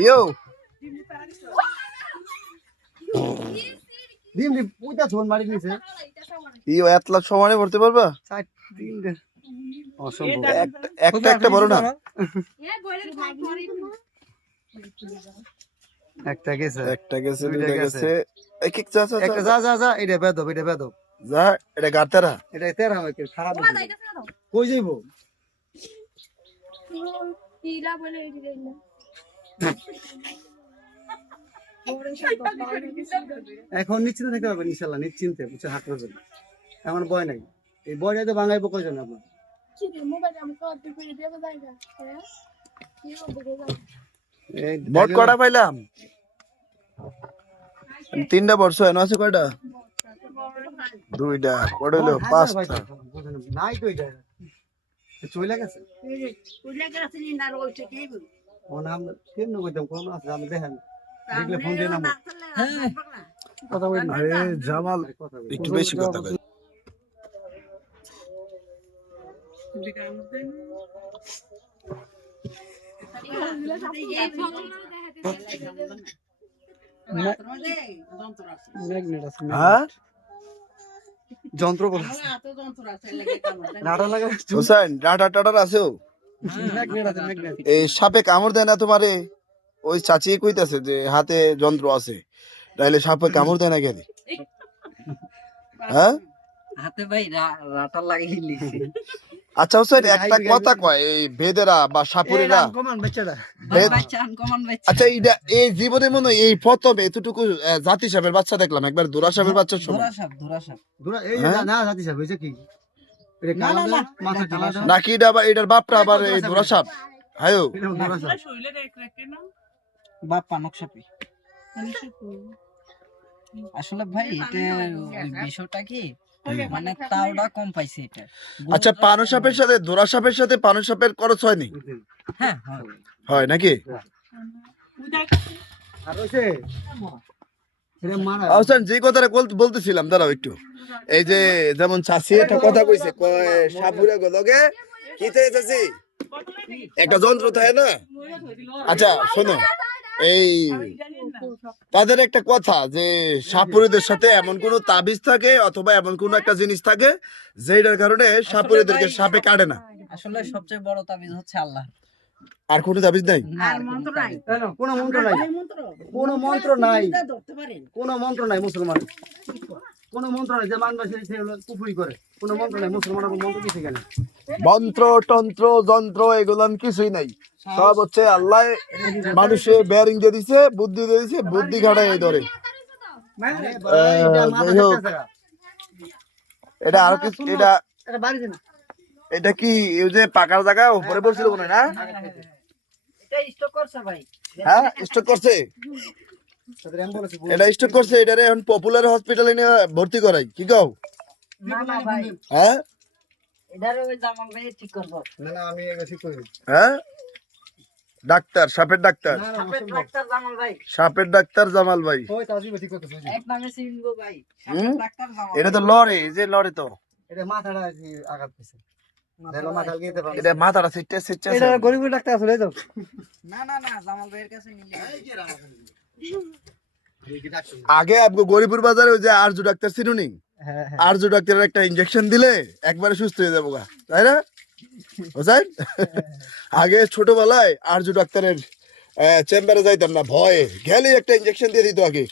ইয়ো ডিম ডিম পুইতা ছোন মারি নিছে ইয়ো এতলা সমানে ভরতে পারবা চার তিনটে অসম্ভব একটা একটা একটা বড় না একটা গেছে একটা গেছে দুইটা গেছে। এক এক যা যা, যা, একটা যা যা যা এটা বেদব এটা বেদব যা এটা গাতারা এটা তেরা হবে খারাপ। কই যাইবো এখন নিশ্চিন্ত থাকতে পারবেন ইনশাল্লাহ নিশ্চিন্তে বুঝছে হাত এমন ভয় নাই। এই ভয়টা তো বাঙালি কয়জন আপনার। এই কটা পাইলাম? তিনটা বর্ষ এনে আছে কয়টা? দুইটা কটা হলো? ভাই পাঁচটা নাই তো এটা। চলে গেছে। ও নাম কেমন কইতাম? কোন আছে আমি দেখেন দেখলে ফোন দিয়ে নাম। কথা বলি আরে জামাল। একটু বেশি কথা কয়। ম্যাগনেট আছে, হ্যাঁ? যন্ত্র বলে আছে। নাড়া লাগা হোসেন ডাটা টাটার আছেও? এই সাপে কামড় দেয় না তোমারে? ওই চাচি কইতাছে যে হাতে যন্ত্র আছে। তাইলে সাপে কামড় দেয় না কেন? হ্যাঁ? হাতে ভাই রাটা আচ্ছা হোসেন একটা কথা কয় এই ভেদেরা বা সাপুরেরা? বাচ্চা বাচ্চা। আচ্ছা এইটা এই জীবনে মনে হয় এই প্রথম এতটুকু আহ, জাতি সাপের বাচ্চা দেখলাম। একবার দোরা সাপের বাচ্চা সময়। সাপ ধরা সাপ। দুরা এই হ্যাঁ? না না জাতি সাহেব হইছে কি? নাকি এটা আবার এটার বাপরা আবার এই দোরা সাপ হায়ো। সাপি আসলে ভাই এটা বিষয়টা কি? মানে তাওটা কম পাইছে এটা। আচ্ছা পানো সাপের সাথে দোরা সাপের সাথে পানো সাপের খরচ হয়নি? হ্যাঁ হয়। হয় নাকি? আহসান যে কথাটা বলতেছিলাম দাঁড়াও একটু। এই যে যেমন চাষি একটা কথা কইছে কয় সাপুরে গলকে কি থেকে চাষি একটা যন্ত্র থাকে না? আচ্ছা শোনো এই তাদের একটা কথা যে সাপুরেদের সাথে এমন কোন তাবিজ থাকে অথবা এমন কোন একটা জিনিস থাকে যেটার কারণে সাপুরেদেরকে সাপে কাটে না। আসলে সবচেয়ে বড় তাবিজ হচ্ছে আল্লাহ। আর কোনো তাবিজ নাই? কোনো মন্ত্র নাই। কোনো মন্ত্র নাই। কোনো মন্ত্র নাই মুসলমান। কোনো মন্ত্র নাই যে মানবা সে সে হলো কুফরি করে। কোনো মন্ত্র নাই মুসলমান মন্ত্র কিছু কেন? মন্ত্র তন্ত্র যন্ত্র কিছুই নাই। সব হচ্ছে আল্লাহ মানুষে বেয়ারিং দিয়ে দিছে বুদ্ধি দিয়ে দিছে বুদ্ধি ঘাটাই ধরে। এটা হোক। এটা আর কিছু এটা এটা বাড়ি দেন। এটা কি এই যে পাকার জায়গা উপরে পড়ছিল মনে না? এটা স্টক করছে ভাই। হ্যাঁ স্টক করছে? এটা স্টক করছে এটারে এখন পপুলার হসপিটালে নিয়ে ভর্তি করাই। কি কও? না না হ্যাঁ? এটারে ওই জামান ভাই ঠিক করব। না না আমি এগুলো ঠিক করি হ্যাঁ? ডাক্তার সাপের ডাক্তার। না না সাপের ডাক্তার জামাল ভাই। সাপের ডাক্তার জামাল ভাই। ওই তাজিবে ঠিক করতেছে ওই যে। এক নামে চিনবো ভাই। হুম? সাপের ডাক্তার জামাল এটা তো লড়ে যে লড়ে তো। এটা মাথাটা আঘাত পেয়েছে। এটা মাথাটা গরিবের ডাক্তার আসলে তো। না না না জামাল ভাইয়ের কাছে নিলে আগে আপনি গরিপুর বাজারে ওই যে আরজু ডাক্তার চিনুনি হ্যাঁ হ্যাঁ। আরজু ডাক্তারের একটা ইনজেকশন দিলে একবারে সুস্থ হয়ে যাব গা। তাই না? হোসেন আগে ছোটবেলায় আরজু ডাক্তারের চেম্বারে যাইতাম না ভয়ে। গেলে একটা ইনজেকশন দিয়ে দিত আগে।